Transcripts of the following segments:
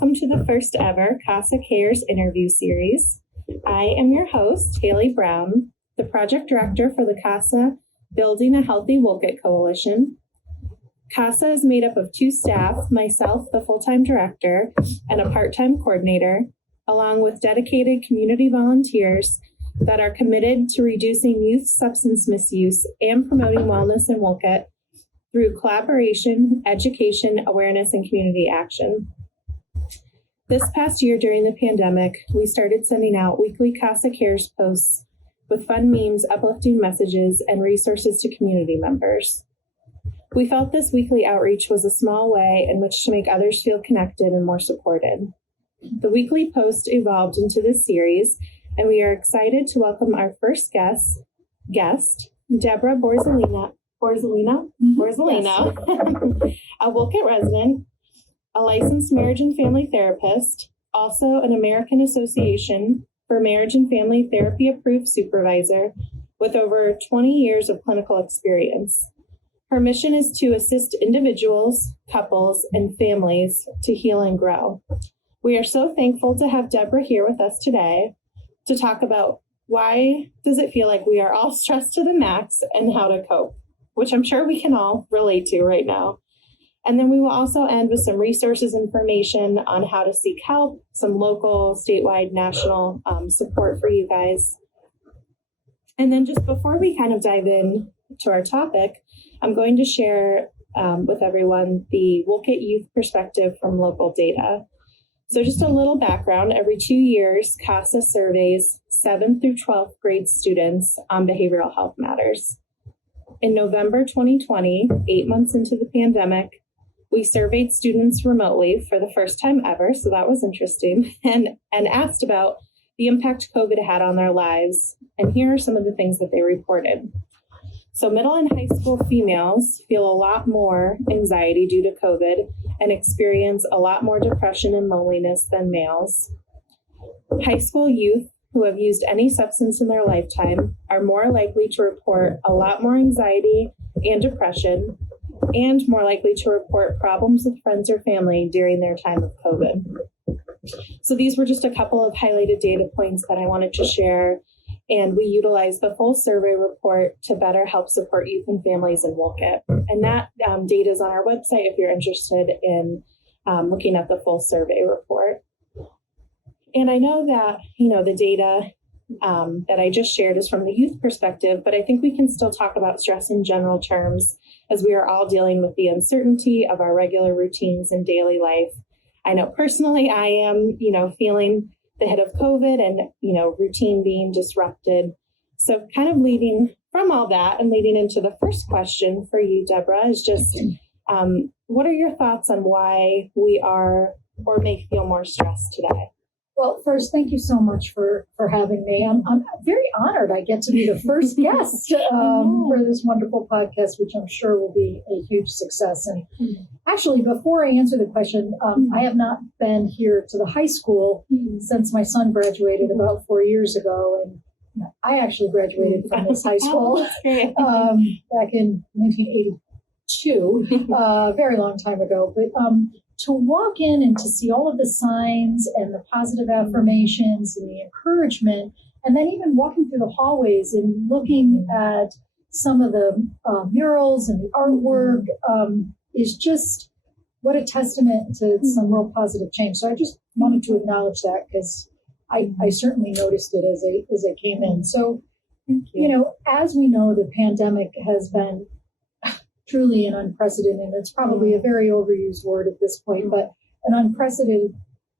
Welcome to the first ever Casa Cares interview series. I am your host, Haley Brown, the project director for the Casa Building a Healthy Wolcott Coalition. Casa is made up of 2 staff, myself, the full-time director, and a part-time coordinator, along with dedicated community volunteers that are committed to reducing youth substance misuse and promoting wellness in Wolcott through collaboration, education, awareness, and community action. This past year during the pandemic, we started sending out weekly Casa Cares posts with fun memes, uplifting messages, and resources to community members. We felt this weekly outreach was a small way in which to make others feel connected and more supported. The weekly post evolved into this series, and we are excited to welcome our first guest, Deborah Borzolino, a Wolcott resident, a licensed marriage and family therapist, also an American Association for Marriage and Family Therapy approved supervisor with over 20 years of clinical experience. Her mission is to assist individuals, couples, and families to heal and grow. We are so thankful to have Deborah here with us today to talk about why does it feel like we are all stressed to the max and how to cope, which I'm sure we can all relate to right now. And then we will also end with some resources information on how to seek help, some local, statewide, national support for you guys. And then just before we kind of dive in to our topic, I'm going to share with everyone the Wolcott youth perspective from local data. So just a little background, every 2 years, CASA surveys 7th through 12th grade students on behavioral health matters. In November 2020, 8 months into the pandemic, we surveyed students remotely for the first time ever, so that was interesting, and asked about the impact COVID had on their lives. And here are some of the things that they reported. So middle and high school females feel a lot more anxiety due to COVID and experience a lot more depression and loneliness than males. High school youth who have used any substance in their lifetime are more likely to report a lot more anxiety and depression, and more likely to report problems with friends or family during their time of COVID. So these were just a couple of highlighted data points that I wanted to share. And we utilize the full survey report to better help support youth and families in Wolcott. And that data is on our website if you're interested in looking at the full survey report. And I know that, the data that I just shared is from the youth perspective, but I think we can still talk about stress in general terms as we are all dealing with the uncertainty of our regular routines and daily life. I know personally I am, feeling the hit of COVID and, routine being disrupted. So kind of leading from all that and leading into the first question for you, Deborah, is just what are your thoughts on why we are or may feel more stressed today? Well, first, thank you so much for having me. I'm very honored I get to be the first guest for this wonderful podcast, which I'm sure will be a huge success. And actually, before I answer the question, I have not been here to the high school since my son graduated about 4 years ago. And I actually graduated from this high school back in 1982, a very long time ago. But to walk in and to see all of the signs and the positive affirmations and the encouragement, and then even walking through the hallways and looking at some of the murals and the artwork is just what a testament to some real positive change. So I just wanted to acknowledge that because I certainly noticed it as I came in. So, as we know, the pandemic has been truly an unprecedented, and it's probably a very overused word at this point, but an unprecedented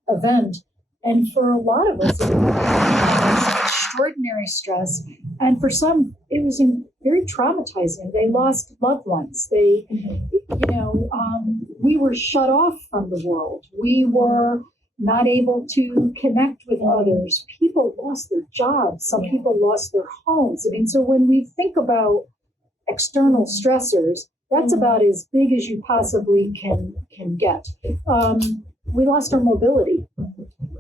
event. And for a lot of us, it was extraordinary stress. And for some, it was very traumatizing. They lost loved ones. We were shut off from the world. We were not able to connect with others. People lost their jobs. Some people lost their homes. I mean, so when we think about external stressors, that's about as big as you possibly can get. We lost our mobility.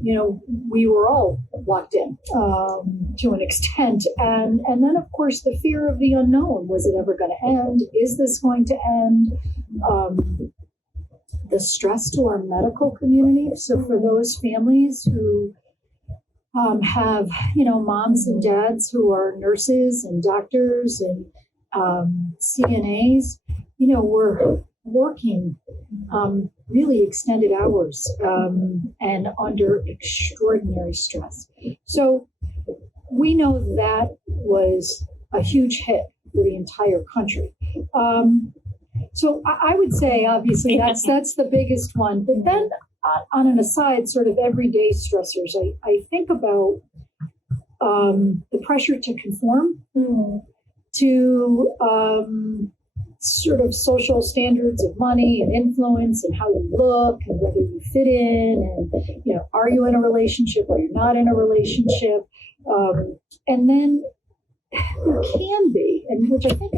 We were all locked in to an extent. And then, of course, the fear of the unknown. Was it ever going to end? Is this going to end? the stress to our medical community. So for those families who have, moms and dads who are nurses and doctors and CNAs, we're working really extended hours and under extraordinary stress. So we know that was a huge hit for the entire country. So I would say, obviously, that's the biggest one. But then on an aside, sort of everyday stressors, I think about the pressure to conform to sort of social standards of money and influence and how you look and whether you fit in and, are you in a relationship or you're not in a relationship? And then there can be, and which I think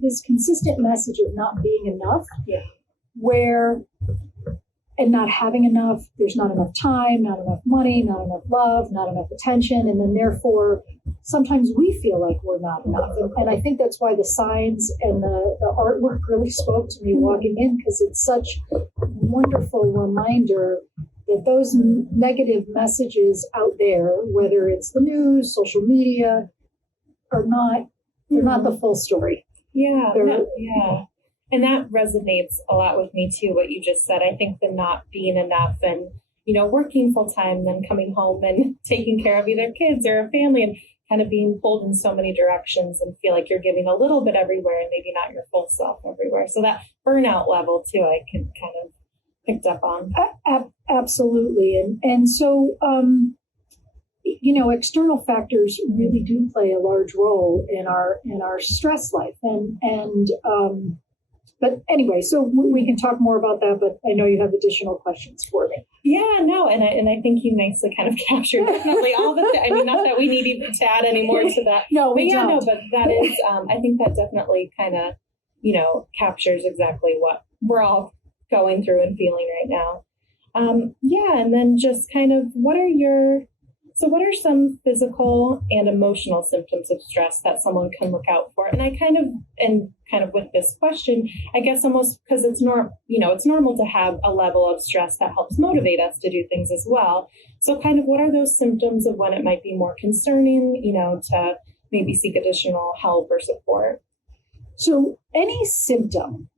this consistent message of not being enough, where and not having enough, there's not enough time, not enough money, not enough love, not enough attention, and then therefore sometimes we feel like we're not enough. And I think that's why the signs and the artwork really spoke to me walking in, because it's such a wonderful reminder that those negative messages out there, whether it's the news, social media, are not, they're not the full story. Yeah. And that resonates a lot with me too, what you just said. I think the not being enough and, working full time, then coming home and taking care of either kids or a family and kind of being pulled in so many directions and feel like you're giving a little bit everywhere and maybe not your full self everywhere. So that burnout level too, I can kind of picked up on. Absolutely. And so, external factors really do play a large role in our stress life. But anyway, so we can talk more about that, but I know you have additional questions for me. Yeah, no, and I think you nicely kind of captured definitely all the not that we need even to add any more to that. No, we don't. No, but that is, I think that definitely kind of, captures exactly what we're all going through and feeling right now. And then just kind of what are some physical and emotional symptoms of stress that someone can look out for? And I kind of with this question, I guess almost because it's normal to have a level of stress that helps motivate us to do things as well. So kind of what are those symptoms of when it might be more concerning, to maybe seek additional help or support? So any symptom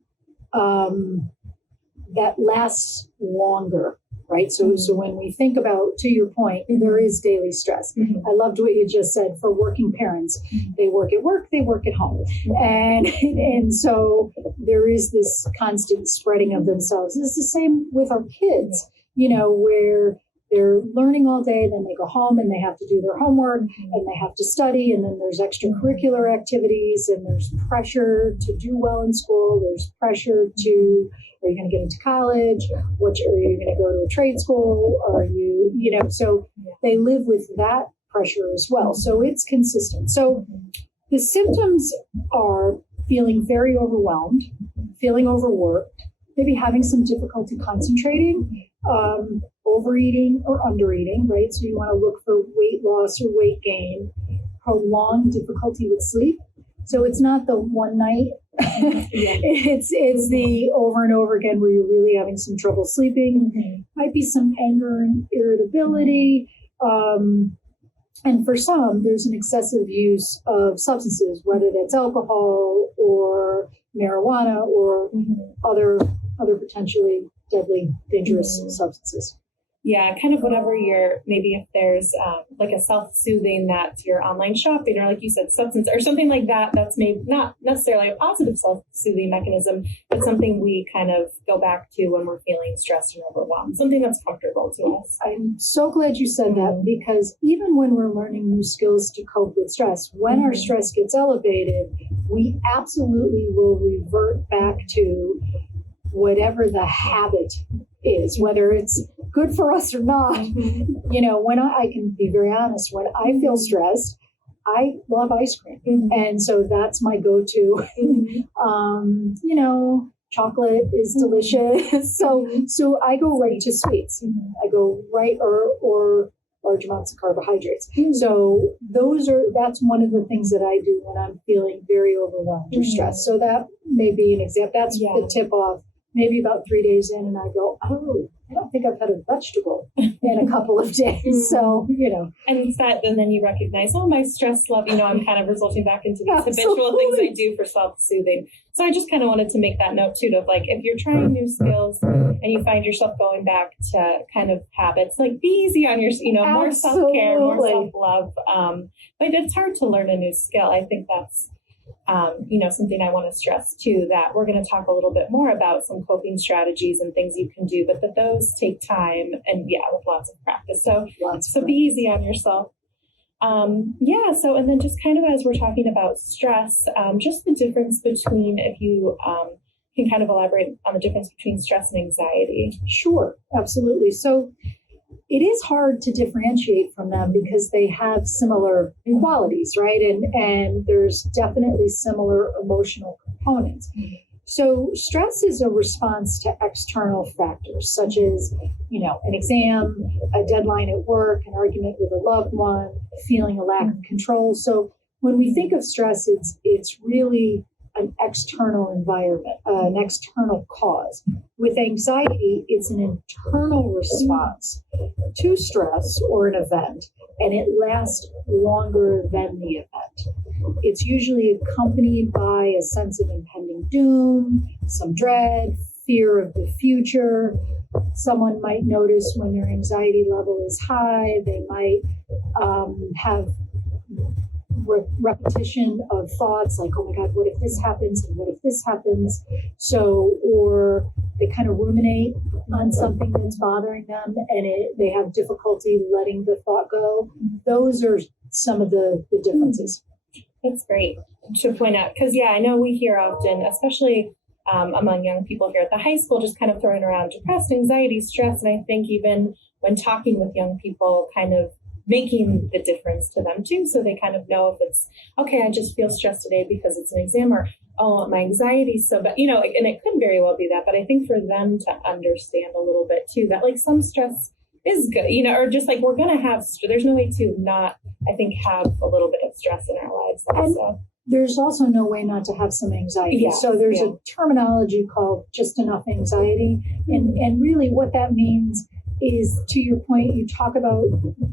that lasts longer, right? So when we think about, to your point, there is daily stress. I loved what you just said for working parents. They work at work, they work at home. And so there is this constant spreading of themselves. It's the same with our kids, where they're learning all day, then they go home and they have to do their homework and they have to study, and then there's extracurricular activities and there's pressure to do well in school. There's pressure to, are you going to get into college? Are you going to go to a trade school? Are you, so they live with that pressure as well. So it's consistent. So the symptoms are feeling very overwhelmed, feeling overworked, maybe having some difficulty concentrating, overeating or undereating, right? So you want to look for weight loss or weight gain, prolonged difficulty with sleep. So it's not the one night, it's the over and over again where you're really having some trouble sleeping. Might be some anger and irritability. And for some, there's an excessive use of substances, whether that's alcohol or marijuana or other potentially deadly, dangerous substances. Yeah, kind of whatever maybe if there's like a self-soothing that's your online shopping or like you said, substance or something like that, that's maybe not necessarily a positive self-soothing mechanism, but something we kind of go back to when we're feeling stressed and overwhelmed, something that's comfortable to us. I'm so glad you said that, because even when we're learning new skills to cope with stress, when our stress gets elevated, we absolutely will revert back to whatever the habit is, whether it's good for us or not. When I can be very honest, when I feel stressed, I love ice cream. And so that's my go-to. Chocolate is delicious. So I go right to sweets. I go right or large amounts of carbohydrates. So that's one of the things that I do when I'm feeling very overwhelmed or stressed. So that may be an example. That's the tip off maybe about 3 days in, and I go, oh, I don't think I've had a vegetable in a couple of days. So, And it's that, and then you recognize, oh, my stress level, I'm kind of resulting back into these habitual things I do for self-soothing. So I just kind of wanted to make that note too, of like, if you're trying new skills and you find yourself going back to kind of habits, like be easy on your, more self-care, more self-love. But it's hard to learn a new skill. I think that's, something I want to stress too, that we're going to talk a little bit more about some coping strategies and things you can do, but that those take time and with lots of practice. So be easy on yourself. So, and then just kind of as we're talking about stress, just the difference between, if you can kind of elaborate on the difference between stress and anxiety. Sure, absolutely. So it is hard to differentiate from them because they have similar qualities, right? And there's definitely similar emotional components. So stress is a response to external factors, such as, an exam, a deadline at work, an argument with a loved one, feeling a lack of control. So when we think of stress, it's really an external environment, an external cause. With anxiety, it's an internal response to stress or an event, and it lasts longer than the event. It's usually accompanied by a sense of impending doom, some dread, fear of the future. Someone might notice when their anxiety level is high, they might have repetition of thoughts like, oh my God, what if this happens? And what if this happens? So, or they kind of ruminate on something that's bothering them and they have difficulty letting the thought go. Those are some of the differences. That's great to point out. Because, I know we hear often, especially among young people here at the high school, just kind of throwing around depressed, anxiety, stress. And I think even when talking with young people, kind of making the difference to them too, so they kind of know if it's okay, I just feel stressed today because it's an exam, or oh, my anxiety's so bad, and it could very well be that. But I think for them to understand a little bit too, that like some stress is good, or just like we're gonna have, there's no way to not, I think, have a little bit of stress in our lives also. There's also no way not to have some anxiety. So there's a terminology called just enough anxiety, and really what that means is, to your point, you talk about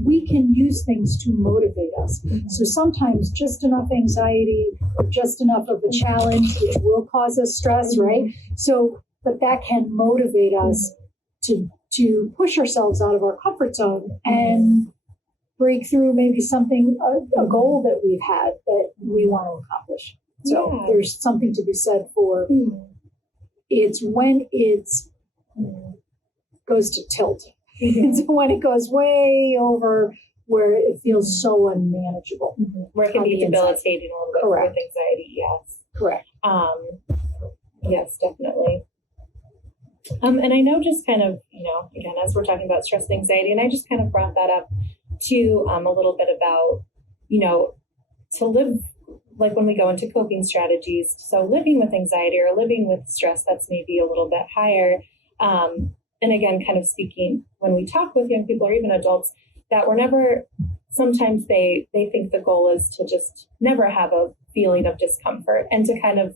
we can use things to motivate us. So sometimes just enough anxiety or just enough of a challenge, which will cause us stress, right? So, but that can motivate us to push ourselves out of our comfort zone and break through maybe something, a goal that we've had that we want to accomplish. So there's something to be said for it's when it's goes to tilt. It's when it goes way over where it feels so unmanageable. Where it can be debilitating a little bit. Correct. With anxiety, yes. Correct. Yes, definitely. And I know just kind of, again, as we're talking about stress and anxiety, and I just kind of brought that up too, a little bit about, to live, like when we go into coping strategies, so living with anxiety or living with stress that's maybe a little bit higher. And again, kind of speaking when we talk with young people or even adults, that we're never, sometimes they think the goal is to just never have a feeling of discomfort, and to kind of,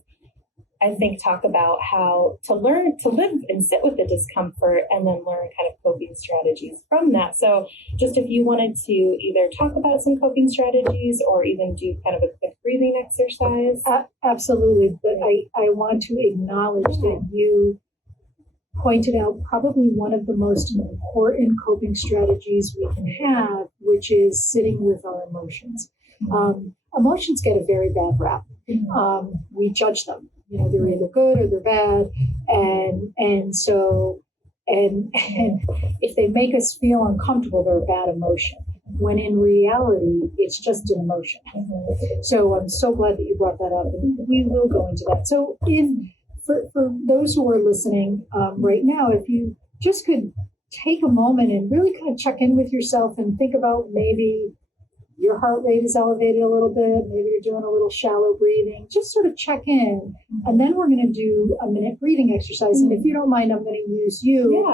I think, talk about how to learn to live and sit with the discomfort and then learn kind of coping strategies from that. So just if you wanted to either talk about some coping strategies or even do kind of a quick breathing exercise. Absolutely. But I want to acknowledge that you pointed out probably one of the most important coping strategies we can have, which is sitting with our emotions. Emotions get a very bad rap. We judge them. They're either good or they're bad, and so if they make us feel uncomfortable, they're a bad emotion. When in reality, it's just an emotion. So I'm so glad that you brought that up, and we will go into that. So for those who are listening right now, if you just could take a moment and really kind of check in with yourself and think about maybe your heart rate is elevated a little bit, maybe you're doing a little shallow breathing, just sort of check in. And then we're going to do a minute breathing exercise. And if you don't mind, I'm going to use you.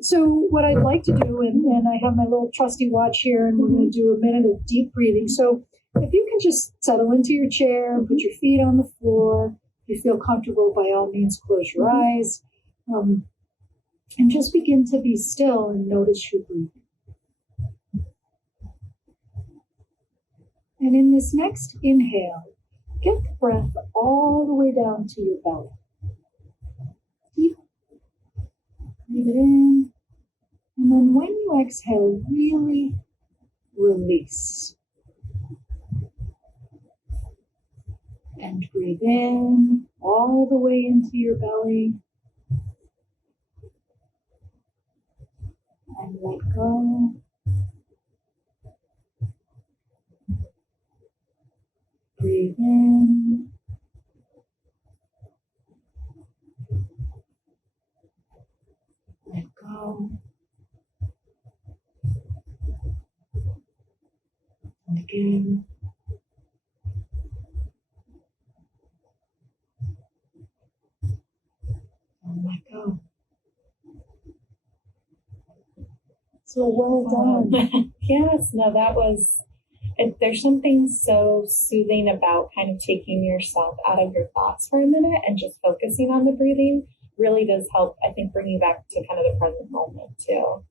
So what I'd like to do, and I have my little trusty watch here, and we're going to do a minute of deep breathing. So if you can just settle into your chair, put your feet on the floor, you feel comfortable, by all means, close your eyes and just begin to be still and notice your breathing. And in this next inhale, get the breath all the way down to your belly. Deep. Breathe it in. And then when you exhale, really release. And breathe in all the way into your belly. And let go. Breathe in. Let go. And again. And let go. So well done. Yes, no, that was, there's something so soothing about kind of taking yourself out of your thoughts for a minute and just focusing on the breathing really does help, I think, bring you back to kind of the present moment too.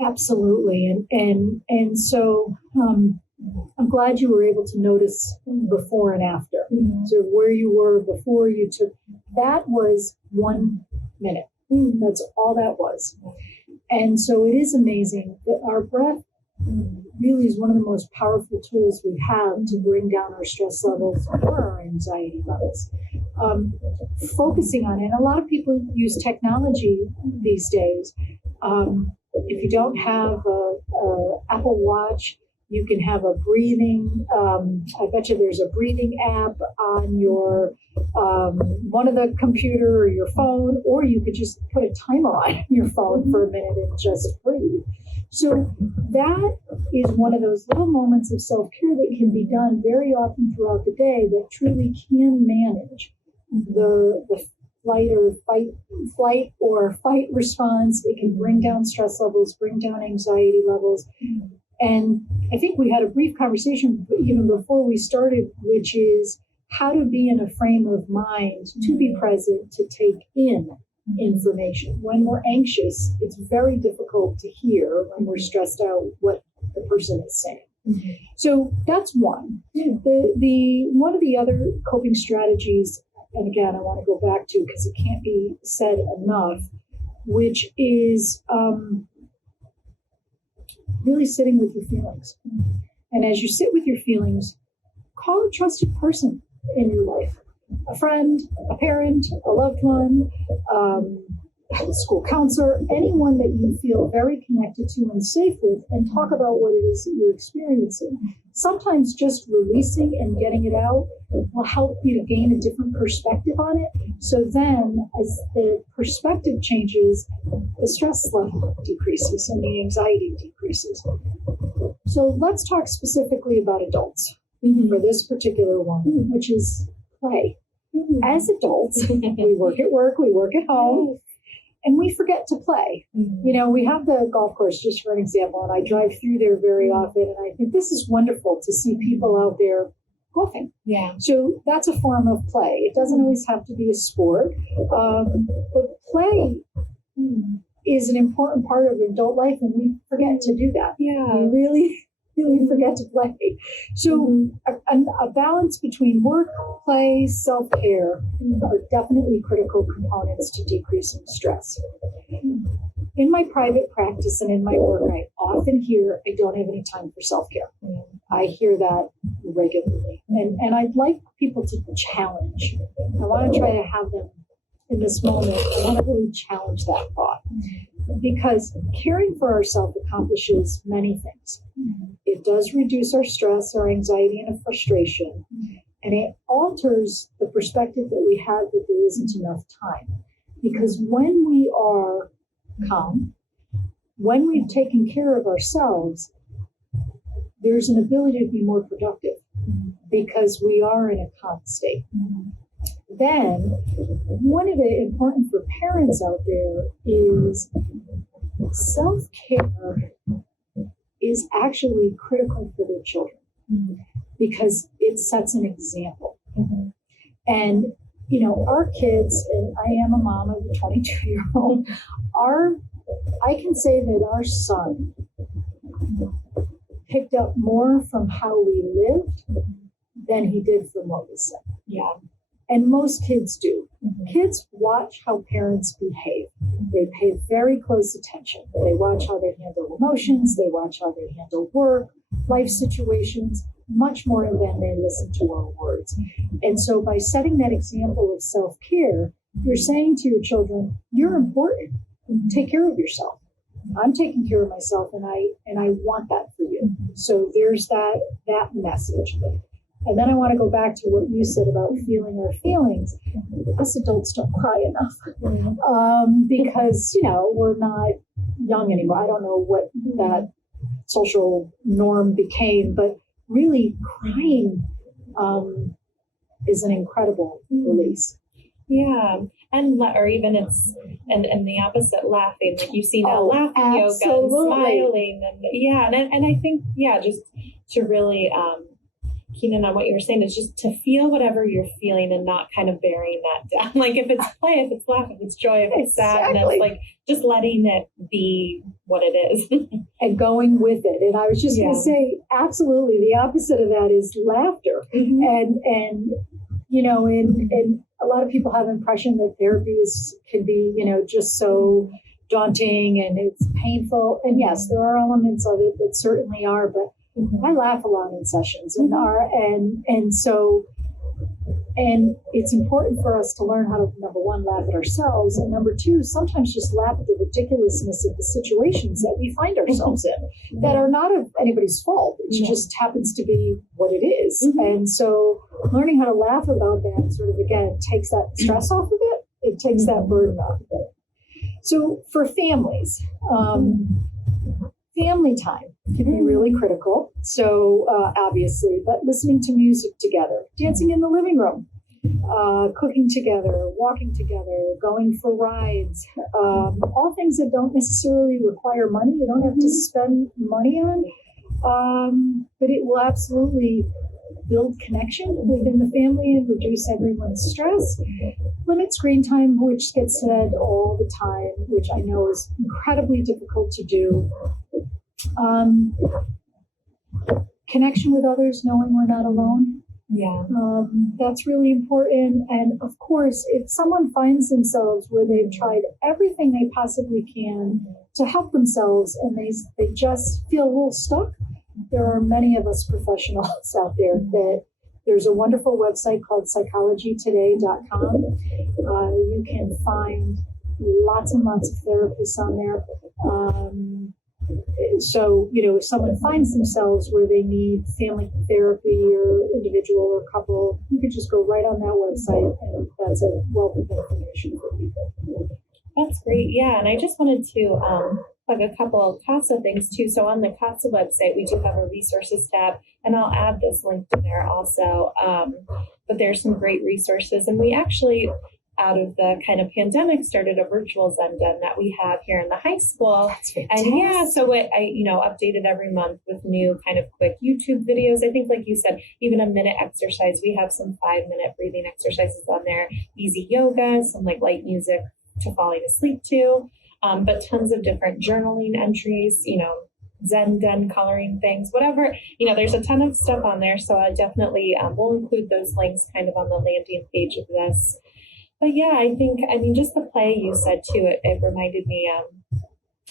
Absolutely. And so I'm glad you were able to notice before and after. Mm-hmm. So where you were before you took, that was 1 minute. That's all that was. And so it is amazing that our breath really is one of the most powerful tools we have to bring down our stress levels or our anxiety levels. Focusing on it. A lot of people use technology these days. If you don't have a Apple Watch, you can have a breathing. I bet you there's a breathing app on your one of the computer or your phone, or you could just put a timer on your phone for a minute and just breathe. So that is one of those little moments of self-care that can be done very often throughout the day that truly can manage the flight or fight response. It can bring down stress levels, bring down anxiety levels. And I think we had a brief conversation even before we started, which is how to be in a frame of mind to be present, to take in information. When we're anxious, it's very difficult to hear when we're stressed out what the person is saying. Mm-hmm. So that's one. The one of the other coping strategies, and again, I want to go back to because it can't be said enough, which is really sitting with your feelings. And as you sit with your feelings, call a trusted person in your life. A friend, a parent, a loved one, a school counselor, anyone that you feel very connected to and safe with, and talk about what it is that you're experiencing. Sometimes just releasing and getting it out will help you to gain a different perspective on it. So then, as the perspective changes, the stress level decreases and the anxiety decreases. So let's talk specifically about adults for this particular one, which is play. As adults, we work at work, we work at home, and we forget to play. You know, we have the golf course, just for an example, and I drive through there very often, and I think this is wonderful to see people out there golfing. Yeah. So that's a form of play. It doesn't always have to be a sport, but play is an important part of adult life, and we forget to do that. Yeah. We really forget to play. So a balance between work, play, self-care are definitely critical components to decreasing stress. In my private practice and in my work, I often hear I don't have any time for self-care. I hear that regularly. And I'd like people to challenge. I want to try to have them in this moment. I want to really challenge that thought. Because caring for ourselves accomplishes many things. It does reduce our stress, our anxiety, and our frustration. And it alters the perspective that we have that there isn't enough time. Because when we are calm, when we've taken care of ourselves, there's an ability to be more productive because we are in a calm state. Then, one of the important for parents out there is self-care is actually critical for their children because it sets an example. And you know, our kids, and I am a mom of a 22-year-old, I can say that our son picked up more from how we lived than he did from what we said. Yeah. And most kids do. Mm-hmm. Kids watch how parents behave. They pay very close attention. They watch how they handle emotions. They watch how they handle work, life situations, much more than they listen to our words. And so by setting that example of self-care, you're saying to your children, you're important. Take care of yourself. I'm taking care of myself, and I want that for you. So there's that message. And then I want to go back to what you said about feeling our feelings. Us adults don't cry enough because, you know, we're not young anymore. I don't know what that social norm became, but really crying is an incredible release. Yeah. Or even it's and the opposite, laughing, like you see now, laughing absolutely. yoga and smiling, and I think just to really keen in on what you're saying is just to feel whatever you're feeling and not kind of burying that down. Like if it's play, if it's laugh, if it's joy, if it's sadness, like just letting it be what it is and going with it. And I was just going to say, absolutely, the opposite of that is laughter, and you know, and a lot of people have the impression that therapy can be, you know, just so daunting and it's painful. And yes, there are elements of it that certainly are, but I laugh a lot in sessions and it's important for us to learn how to, number one, laugh at ourselves, and number two, sometimes just laugh at the ridiculousness of the situations that we find ourselves in that are not of anybody's fault. It just happens to be what it is. And so learning how to laugh about that sort of, again, takes that stress off of it. It takes that burden off of it. So for families, family time can be really critical. So obviously, but listening to music together, dancing in the living room, cooking together, walking together, going for rides, all things that don't necessarily require money. You don't have to spend money on, but it will absolutely build connection within the family and reduce everyone's stress. Limit screen time, which gets said all the time, which I know is incredibly difficult to do. Connection with others, knowing we're not alone. Yeah. That's really important. And of course, if someone finds themselves where they've tried everything they possibly can to help themselves and they just feel a little stuck, there are many of us professionals out there that there's a wonderful website called psychologytoday.com. You can find lots and lots of therapists on there. So, you know, if someone finds themselves where they need family therapy or individual or couple, you could just go right on that website, and that's a wealth of information for people. That's great. Yeah. And I just wanted to plug a couple of Casa things too. So on the Casa website, we do have a resources tab, and I'll add this link to there also. But there's some great resources. And we actually, out of the kind of pandemic, started a virtual Zen Den that we have here in the high school. That's fantastic. And so I updated every month with new kind of quick YouTube videos. I think, like you said, even a minute exercise. We have some 5-minute breathing exercises on there, easy yoga, some like light music to falling asleep to, but tons of different journaling entries, Zen Den coloring things, whatever, there's a ton of stuff on there. So I definitely will include those links kind of on the landing page of this. But yeah, just the play you said too, it reminded me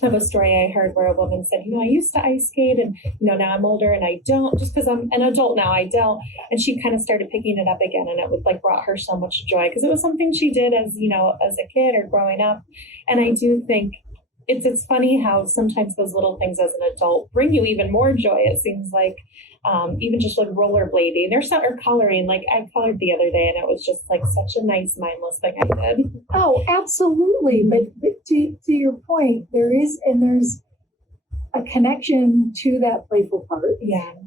of a story I heard where a woman said, I used to ice skate and, now I'm older and I don't, just because I'm an adult now, I don't. And she kind of started picking it up again, and it would brought her so much joy because it was something she did as a kid or growing up. And I do think it's funny how sometimes those little things as an adult bring you even more joy. It seems like even just rollerblading or coloring. I colored the other day, and it was just such a nice mindless thing I did. Oh, absolutely. But to your point, there's a connection to that playful part,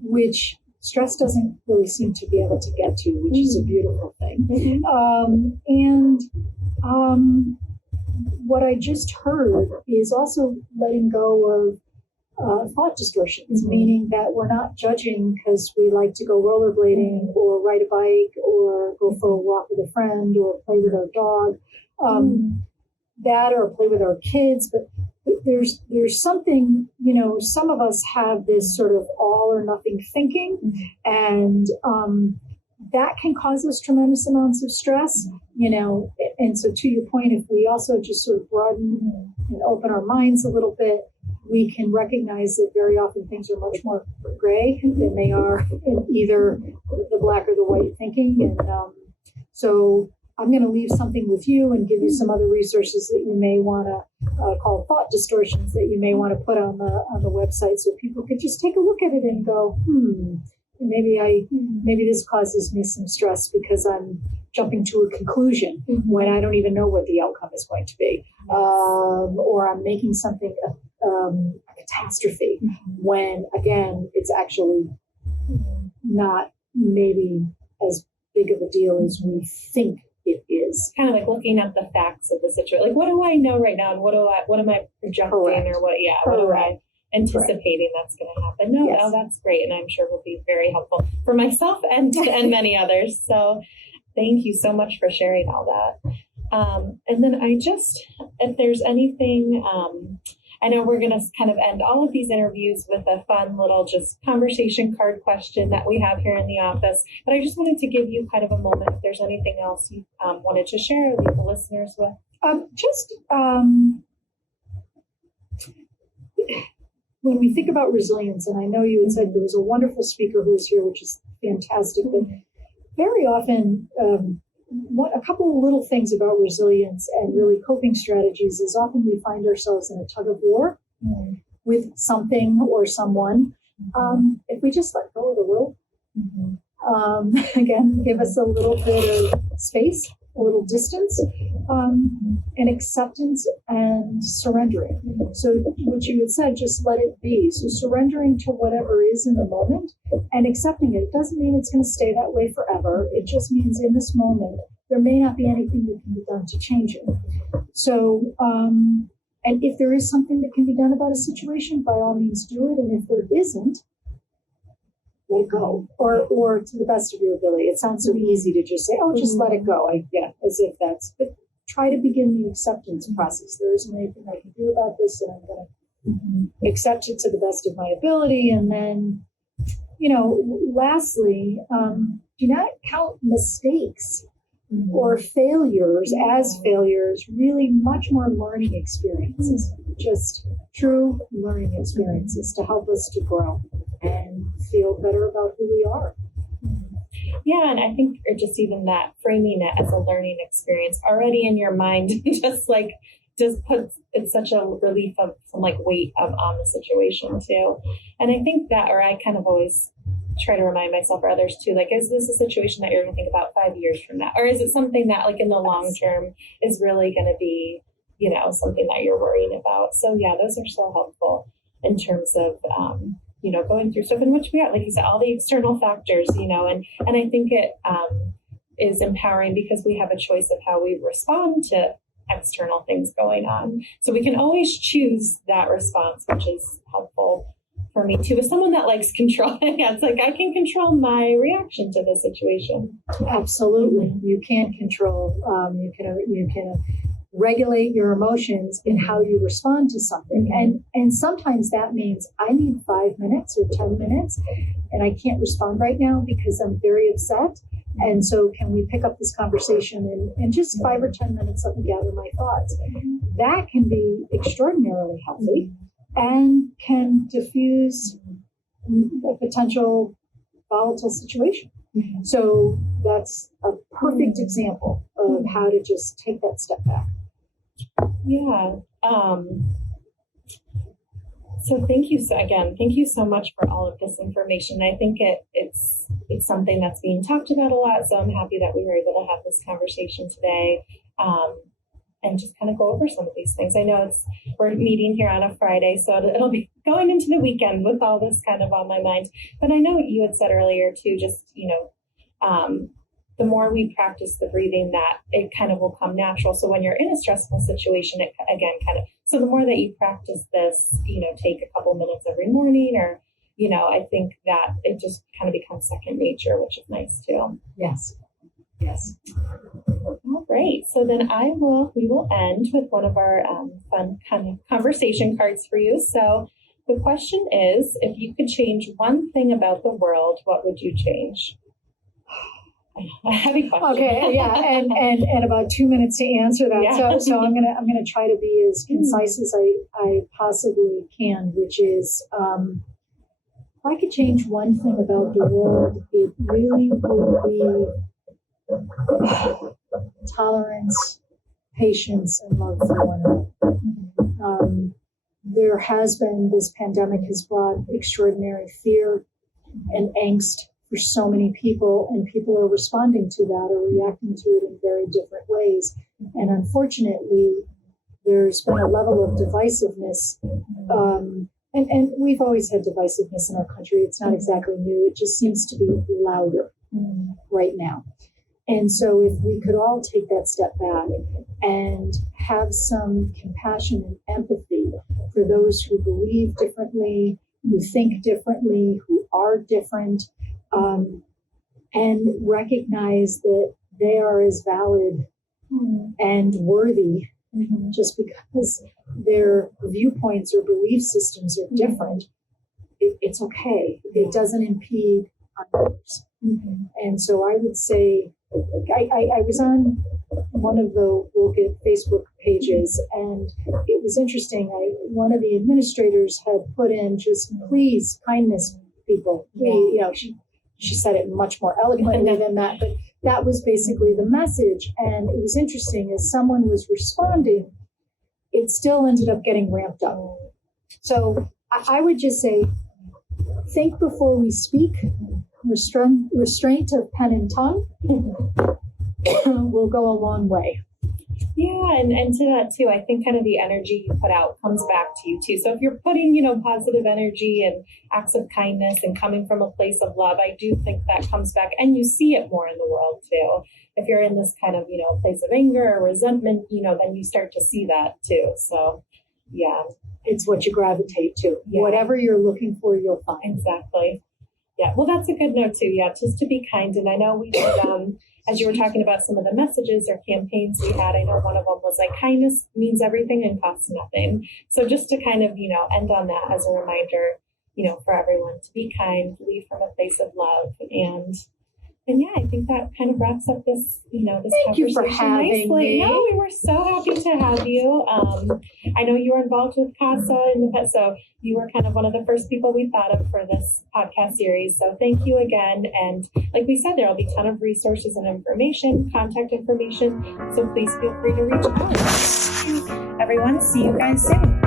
which stress doesn't really seem to be able to get to, which is a beautiful thing. What I just heard is also letting go thought distortions, meaning that we're not judging because we like to go rollerblading or ride a bike or go for a walk with a friend or play with our dog, that or play with our kids. But there's something, some of us have this sort of all or nothing thinking, and that can cause us tremendous amounts of stress, and so to your point, if we also just sort of broaden and open our minds a little bit, we can recognize that very often things are much more gray than they are in either the black or the white thinking. And so I'm going to leave something with you and give you some other resources that you may want to call thought distortions that you may want to put on the website, so people could just take a look at it and go, maybe this causes me some stress because I'm jumping to a conclusion when I don't even know what the outcome is going to be, or I'm making something a catastrophe when, again, it's actually not maybe as big of a deal as we think it is. Kind of like looking at the facts of the situation. Like, what do I know right now, and what am I projecting, Correct. or what am I anticipating that's going to happen? No, that's great, and I'm sure will be very helpful for myself and many others. So, thank you so much for sharing all that. And then if there's anything, I know we're going to kind of end all of these interviews with a fun little just conversation card question that we have here in the office. But I just wanted to give you kind of a moment if there's anything else you wanted to share, leave the listeners with. When we think about resilience, and I know you had said there was a wonderful speaker who was here, which is fantastic, but very often, a couple of little things about resilience and really coping strategies is often we find ourselves in a tug of war with something or someone. If we just let go of the rope, again, give us a little bit of space, a little distance, and acceptance and surrendering. So what you had said, just let it be. So surrendering to whatever is in the moment and accepting it. It doesn't mean it's going to stay that way forever. It just means in this moment, there may not be anything that can be done to change it. So, and if there is something that can be done about a situation, by all means do it. And if there isn't, let it go, or to the best of your ability. It sounds so easy to just say, oh, just let it go. As if that's, but try to begin the acceptance process. There isn't anything I can do about this, and I'm going to accept it to the best of my ability. And then, lastly, do not count mistakes or failures as failures, really much more learning experiences, just true learning experiences to help us to grow and feel better about who we are. Yeah, and I think just even that, framing it as a learning experience already in your mind, just puts it's such a relief of some weight on the situation too. And I think that, or I kind of always try to remind myself or others too, is this a situation that you're going to think about 5 years from now? Or is it something that in the long term is really going to be, something that you're worrying about? So yeah, those are so helpful in terms of, going through stuff in which we are, like you said, all the external factors, and I think it is empowering because we have a choice of how we respond to external things going on. So we can always choose that response, which is helpful for me too. As someone that likes control, it's I can control my reaction to the situation. Absolutely. You can't control, you can regulate your emotions in how you respond to something. And sometimes that means I need 5 minutes or 10 minutes and I can't respond right now because I'm very upset. And so can we pick up this conversation and just 5 or 10 minutes let me gather my thoughts? That can be extraordinarily healthy and can diffuse a potential volatile situation. So that's a perfect example of how to just take that step back. Yeah. So thank you so much for all of this information. I think it's something that's being talked about a lot. So I'm happy that we were able to have this conversation today. And just kind of go over some of these things. I know we're meeting here on a Friday, so it'll be going into the weekend with all this kind of on my mind. But I know you had said earlier too, just, the more we practice the breathing, that it kind of will come natural. So when you're in a stressful situation, it again so the more that you practice this, take a couple minutes every morning, or, I think that it just kind of becomes second nature, which is nice too. Yes. Yes. All right. So then we will end with one of our fun kind of conversation cards for you. So the question is, if you could change one thing about the world, what would you change? A heavy question. Okay, yeah, and about 2 minutes to answer that. Yeah. So I'm gonna try to be as concise as I possibly can, which is, if I could change one thing about the world, it really would be tolerance, patience, and love for one another. There has been, this pandemic has brought extraordinary fear and angst for so many people, and people are responding to that or reacting to it in very different ways. And unfortunately, there's been a level of divisiveness, and we've always had divisiveness in our country. It's not exactly new. It just seems to be louder right now. And so if we could all take that step back and have some compassion and empathy for those who believe differently, who think differently, who are different, and recognize that they are as valid and worthy just because their viewpoints or belief systems are different. It's okay. It doesn't impede others. And so I would say, I was on one of the Woke It Facebook pages, and it was interesting. One of the administrators had put in, just please, kindness, people. She said it much more eloquently than that, but that was basically the message. And it was interesting, as someone was responding, it still ended up getting ramped up. So I would just say, think before we speak. Restraint of pen and tongue will go a long way. Yeah, and to that too, I think kind of the energy you put out comes back to you too. So if you're putting, positive energy and acts of kindness and coming from a place of love, I do think that comes back, and you see it more in the world too. If you're in this kind of, place of anger or resentment, then you start to see that too. So yeah. It's what you gravitate to. Yeah. Whatever you're looking for, you'll find. Exactly. Yeah, well, that's a good note too. Yeah, just to be kind. And I know we did, as you were talking about some of the messages or campaigns we had, I know one of them was like, kindness means everything and costs nothing. So just to kind of, end on that as a reminder, for everyone to be kind, lead from a place of love. And yeah, I think that kind of wraps up this, this Thank you for having me. No, we were so happy to have you. I know you were involved with Casa, so you were kind of one of the first people we thought of for this podcast series. So thank you again. And like we said, there will be a ton of resources and information, contact information. So please feel free to reach out. Everyone, see you guys soon.